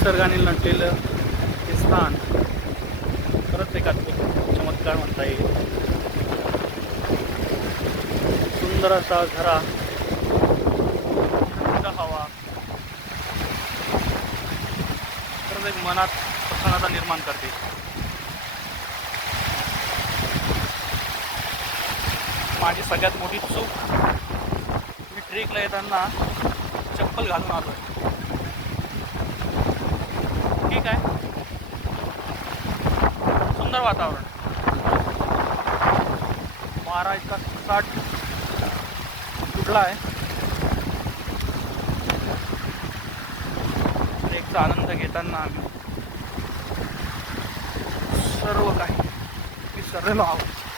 निसर्गाने नटलेलं हे स्थान खरंच एक अद्भुत चमत्कार म्हणता येईल. सुंदर असा झरा, थंड हवा, खरंच एक मनात प्रसन्नता निर्माण करते. माझी सगळ्यात मोठी चूक, मी ट्रेकला येताना चप्पल घालून आलोय. ठीक आहे, सुंदर वातावरण, वारा इतका साठ सुटला आहे. ट्रेकचा आनंद घेताना आम्ही सर्व काही विसरलेलो आहोत.